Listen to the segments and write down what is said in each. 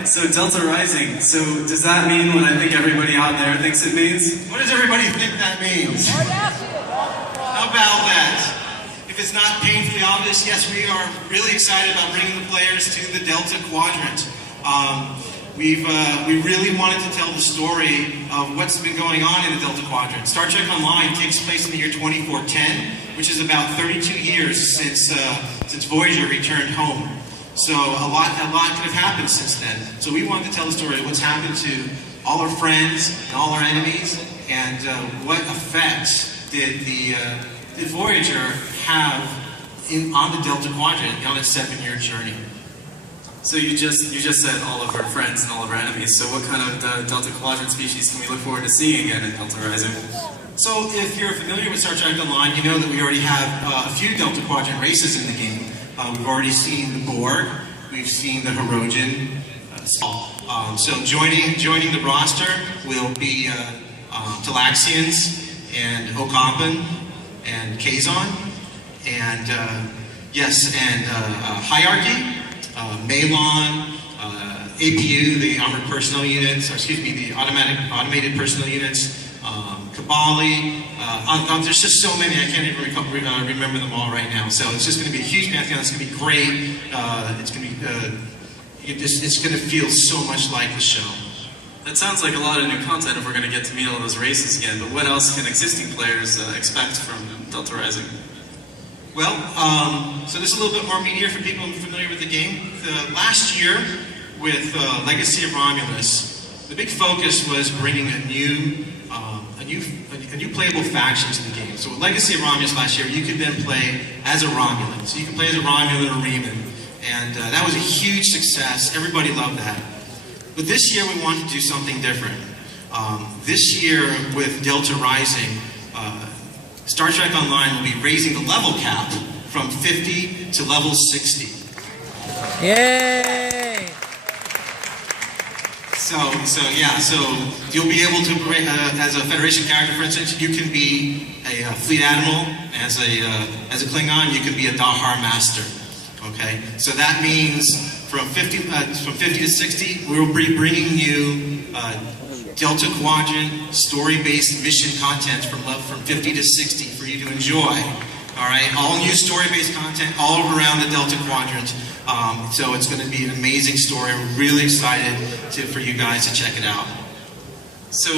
right, so Delta Rising. So does that mean what I think everybody out there thinks it means? What does everybody think that means? How about that? If it's not painfully obvious, yes, we are really excited about bringing the players to the Delta Quadrant. We really wanted to tell the story of what's been going on in the Delta Quadrant. Star Trek Online takes place in the year 2410, which is about 32 years since Voyager returned home. So a lot could have happened since then. So we wanted to tell the story of what's happened to all our friends and all our enemies, and what effects did Voyager have on the Delta Quadrant on its 7-year journey. So you just said all of our friends and all of our enemies. So what kind of Delta Quadrant species can we look forward to seeing again in Delta Rising? So if you're familiar with Star Trek Online, you know that we already have a few Delta Quadrant races in the game. We've already seen the Borg, we've seen the Hirogen. So joining the roster will be Talaxians and Okapan and Kazon, and Hierarchy, Malon, APU, the Armored Personnel Units, or excuse me, the Automated Personnel Units, Kabali. There's just so many, I can't even remember them all right now. So it's just going to be a huge pantheon. It's going to be great. It's going to feel so much like the show. That sounds like a lot of new content if we're going to get to meet all those races again. But what else can existing players expect from Delta Rising? Well, so there's a little bit more media for people familiar with the game. Last year, with Legacy of Romulus, the big focus was bringing a new playable faction to the game. So with Legacy of Romulus last year, you could then play as a Romulan. So you could play as a Romulan or Reman, and that was a huge success. Everybody loved that. But this year, we wanted to do something different. This year, with Delta Rising, Star Trek Online will be raising the level cap from 50 to level 60. Yay! So you'll be able to, as a Federation character, for instance, you can be a Fleet Admiral. As a Klingon, you can be a Dahar Master. Okay, so that means from 50 to 60, we'll be bringing you Delta Quadrant story-based mission content from 50 to 60 for you to enjoy. All right, all new story-based content all around the Delta Quadrant. So it's going to be an amazing story. We're really excited for you guys to check it out. So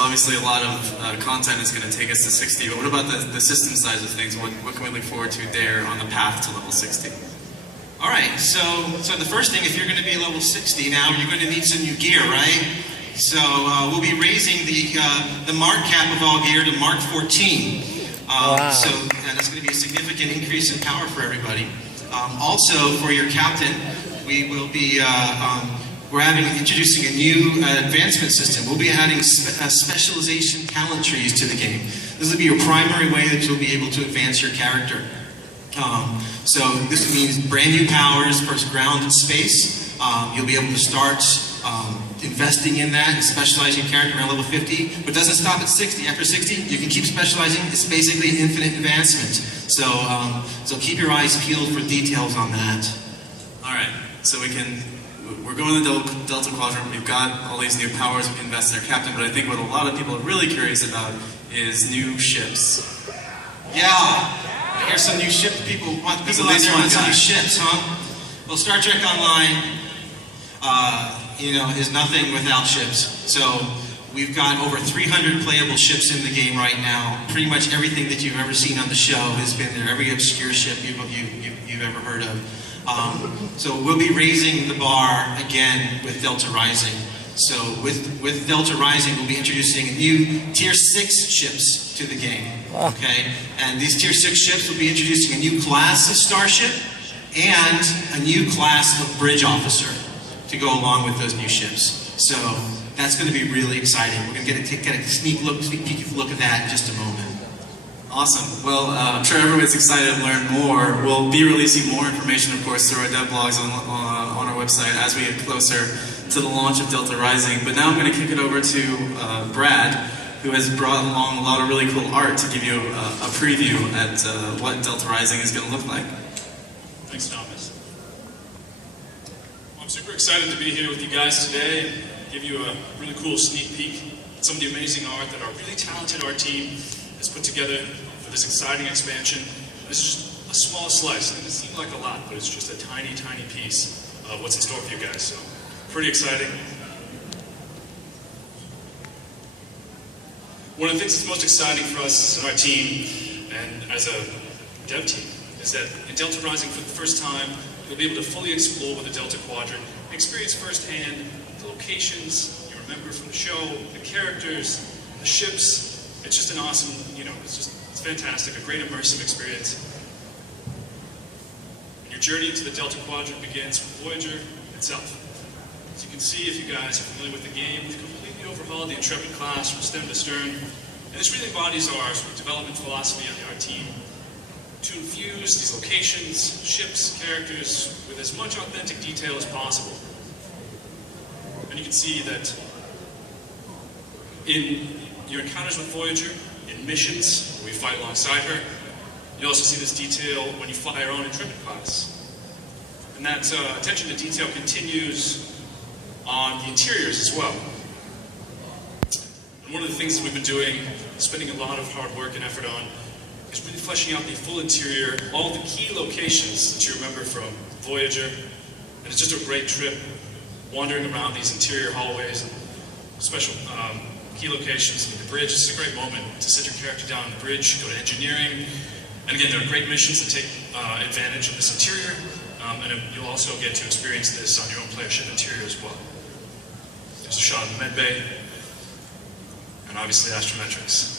obviously a lot of content is going to take us to 60, but what about the system size of things? What can we look forward to there on the path to level 60? All right, so the first thing, if you're going to be level 60 now, you're going to need some new gear, right? So we'll be raising the mark cap of all gear to Mark 14. Wow. So that's going to be a significant increase in power for everybody. Also, for your captain, we will be introducing a new advancement system. We'll be adding specialization talent trees to the game. This will be your primary way that you'll be able to advance your character. So this means brand new powers for ground and space. You'll be able to start investing in that and specializing your character around level 50, but it doesn't stop at 60. After 60, you can keep specializing. It's basically infinite advancement. So keep your eyes peeled for details on that. All right, so we're going to the Delta Quadrant. We've got all these new powers. We can invest in our captain, but I think what a lot of people are really curious about is new ships. Yeah, I hear some new ships. People out there want some new ships, huh? Well, Star Trek Online, is nothing without ships. So we've got over 300 playable ships in the game right now. Pretty much everything that you've ever seen on the show has been there. Every obscure ship you've ever heard of. So we'll be raising the bar again with Delta Rising. So with Delta Rising, we'll be introducing new Tier 6 ships to the game. Okay, and these Tier 6 ships will be introducing a new class of starship and a new class of bridge officer to go along with those new ships. So that's going to be really exciting. We're going to get a sneak peek look at that in just a moment. Awesome. Well, I'm sure everyone's excited to learn more. We'll be releasing more information, of course, through our dev blogs on our website as we get closer to the launch of Delta Rising. But now I'm going to kick it over to Brad, who has brought along a lot of really cool art to give you a preview at what Delta Rising is going to look like. Thanks, Thomas. I'm super excited to be here with you guys today and give you a really cool sneak peek at some of the amazing art that our really talented art team has put together for this exciting expansion. This is just a small slice, and it seems like a lot, but it's just a tiny, tiny piece of what's in store for you guys, so pretty exciting. One of the things that's most exciting for us as our team and as a dev team is that in Delta Rising, for the first time, you'll be able to fully explore with the Delta Quadrant and experience firsthand the locations you remember from the show, the characters, the ships. It's just an awesome, it's fantastic, a great immersive experience. And your journey into the Delta Quadrant begins with Voyager itself. As you can see, if you guys are familiar with the game, we've completely overhauled the Intrepid class from stem to stern. And this really embodies our sort of development philosophy on the art team to infuse these locations, ships, characters with as much authentic detail as possible. And you can see that in your encounters with Voyager, in missions where we fight alongside her, you also see this detail when you fly our own Intrepid class. And that attention to detail continues on the interiors as well. And one of the things that we've been doing, spending a lot of hard work and effort on, is really fleshing out the full interior, all the key locations that you remember from Voyager. And it's just a great trip, wandering around these interior hallways and special key locations. I mean, the bridge is a great moment to sit your character down on the bridge, go to engineering. And again, there are great missions that take advantage of this interior. And you'll also get to experience this on your own player ship interior as well. There's a shot of the med bay, and obviously astrometrics.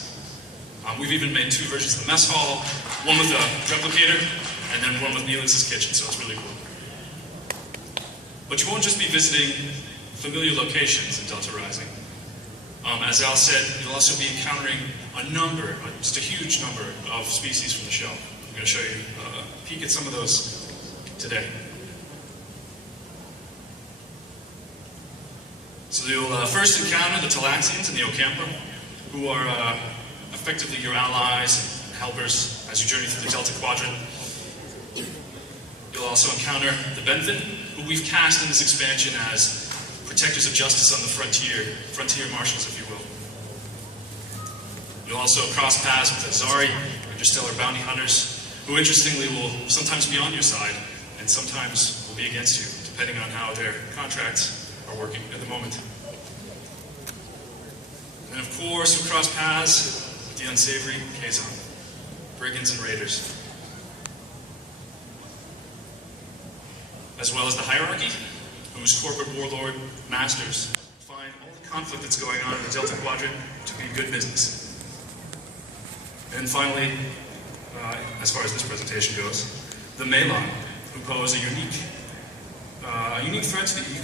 We've even made 2 versions of the mess hall, one with a replicator, and then one with Neelix's kitchen, so it's really cool. But you won't just be visiting familiar locations in Delta Rising. As Al said, you'll also be encountering just a huge number of species from the show. I'm going to show you a peek at some of those today. So you'll first encounter the Talaxians and the Ocampa, who are effectively your allies and helpers as you journey through the Delta Quadrant. You'll also encounter the Benthin, who we've cast in this expansion as protectors of justice on the frontier marshals, if you will. You'll also cross paths with the Azari, interstellar bounty hunters, who interestingly will sometimes be on your side and sometimes will be against you, depending on how their contracts are working at the moment. And of course, you'll cross paths with the unsavory Kazon, brigands and raiders. As well as the hierarchy, whose corporate warlord masters find all the conflict that's going on in the Delta Quadrant to be good business. And finally, as far as this presentation goes, the Melon, who pose a unique threat to the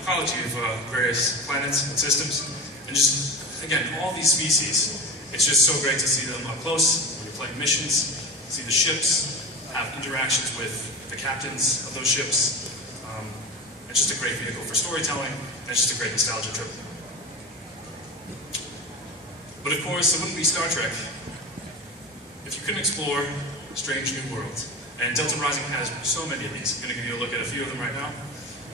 ecology of various planets and systems. And just, again, all these species, it's just so great to see them up close when you're playing missions, see the ships, have interactions with the captains of those ships. It's just a great vehicle for storytelling, and it's just a great nostalgia trip. But of course, it wouldn't be Star Trek if you couldn't explore strange new worlds. And Delta Rising has so many of these. I'm going to give you a look at a few of them right now.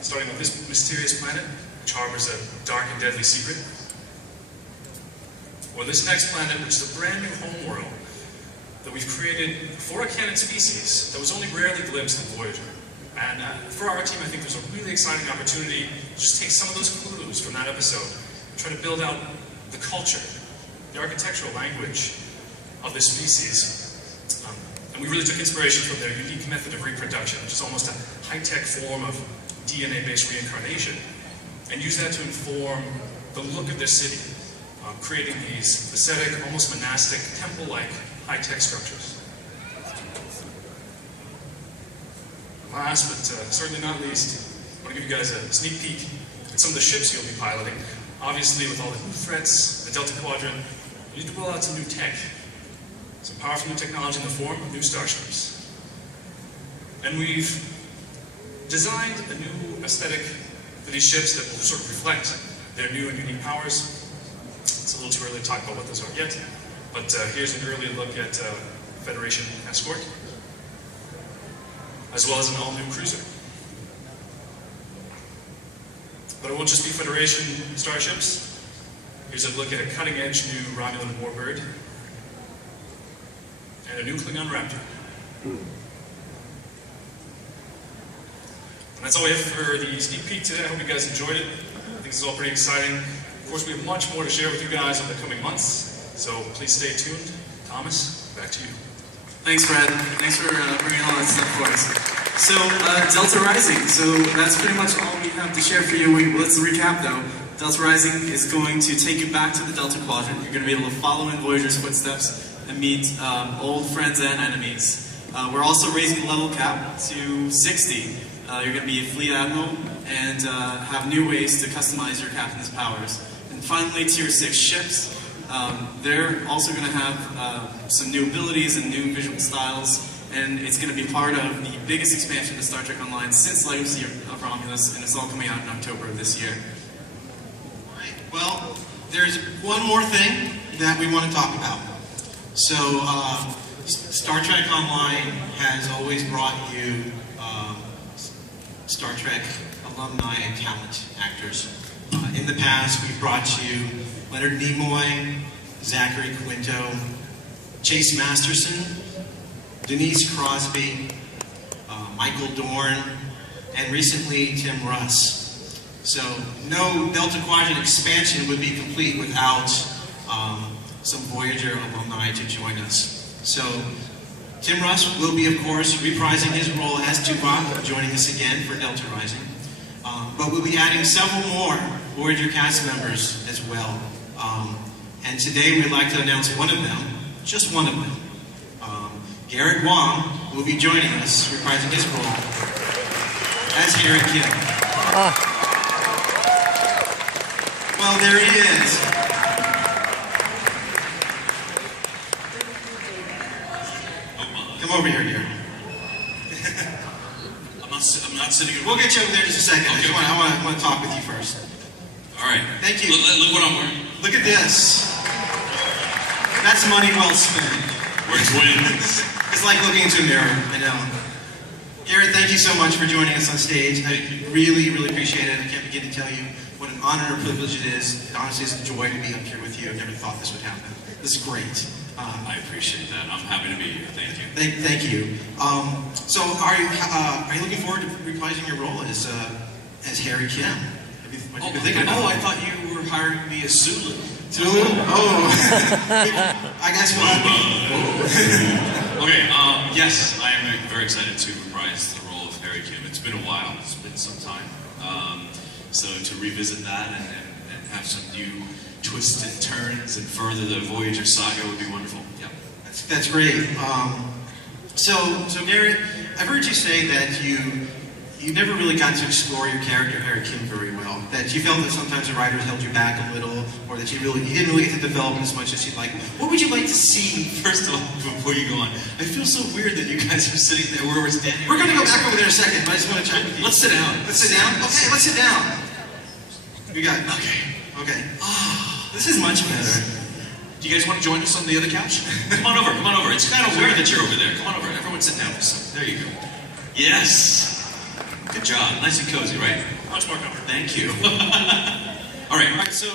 Starting with this mysterious planet, which harbors a dark and deadly secret. Or this next planet, which is a brand new homeworld that we've created for a canon species that was only rarely glimpsed in Voyager. And for our team, I think there's a really exciting opportunity to just take some of those clues from that episode and try to build out the culture, the architectural language of this species. And we really took inspiration from their unique method of reproduction, which is almost a high-tech form of DNA-based reincarnation, and use that to inform the look of their city, creating these ascetic, almost monastic, temple-like high-tech structures. Last, but certainly not least, I want to give you guys a sneak peek at some of the ships you'll be piloting. Obviously, with all the new threats, the Delta Quadrant, you need to roll out some new tech. Some powerful new technology in the form of new starships. And we've designed a new aesthetic for these ships that will sort of reflect their new and unique powers. It's a little too early to talk about what those are yet, but here's an early look at Federation Escort, as well as an all-new cruiser. But it won't just be Federation starships. Here's a look at a cutting-edge new Romulan warbird and a new Klingon Raptor. And that's all we have for the sneak peek today. I hope you guys enjoyed it. I think this is all pretty exciting. Of course, we have much more to share with you guys in the coming months, so please stay tuned. Thomas, back to you. Thanks, Brad. Thanks for bringing all that stuff for us. So, Delta Rising. So that's pretty much all we have to share for you. Let's recap, though. Delta Rising is going to take you back to the Delta Quadrant. You're going to be able to follow in Voyager's footsteps and meet old friends and enemies. We're also raising the level cap to 60. You're going to be a fleet admiral and have new ways to customize your captain's powers. And finally, Tier 6 ships. They're also going to have some new abilities and new visual styles, and it's going to be part of the biggest expansion to Star Trek Online since Legacy of Romulus, and it's all coming out in October of this year. Right. Well, there's one more thing that we want to talk about. So, Star Trek Online has always brought you Star Trek alumni and talent actors. In the past, we've brought you Leonard Nimoy, Zachary Quinto, Chase Masterson, Denise Crosby, Michael Dorn, and recently Tim Russ. So no Delta Quadrant expansion would be complete without some Voyager alumni to join us. So Tim Russ will be, of course, reprising his role as Tuvok, joining us again for Delta Rising. But we'll be adding several more Voyager cast members as well. And today we'd like to announce one of them, just one of them. Garrett Wong will be joining us, reprising his role as Harry Kim. Well, there he is. Come over here, Garrett. I'm not sitting here. We'll get you over there in just a second. Okay. I want to talk with you first. All right. Thank you. Look what I'm wearing. Look at this. That's money well spent. We're twins. It's like looking into a mirror, I know. Garrett, thank you so much for joining us on stage. I really, really appreciate it. I can't begin to tell you what an honor and privilege it is. It honestly is a joy to be up here with you. I never thought this would happen. This is great. I appreciate that. I'm happy to be here. Thank you. Thank you. So, are you looking forward to reprising your role as Harry Kim? What have you been thinking about? I thought you were hiring me as Sulu. Sulu? Oh. I guess we'll have Okay, yes, I am very excited to reprise the role of Harry Kim. It's been a while. It's been some time. So to revisit that and have some new twists and turns and further the Voyager saga would be wonderful. Yeah. That's great. So Garrett, I've heard you say that you never really got to explore your character Harry Kim very well. That you felt that sometimes the writers held you back a little, or that you didn't really get to develop as much as you'd like. What would you like to see? First of all, before you go on, I feel so weird that you guys are sitting there where we're standing. We're going to go back over there in a second, but I just want to check with you. Let's sit down. Let's sit down? Okay, let's sit down. We got it. Okay. This is much better. Do you guys want to join us on the other couch? Come on over, come on over. It's kind of weird that you're over there. Come on over. Everyone sit down. There you go. Yes. Good job. Nice and cozy, right? Much more comfortable. Thank you. All right. So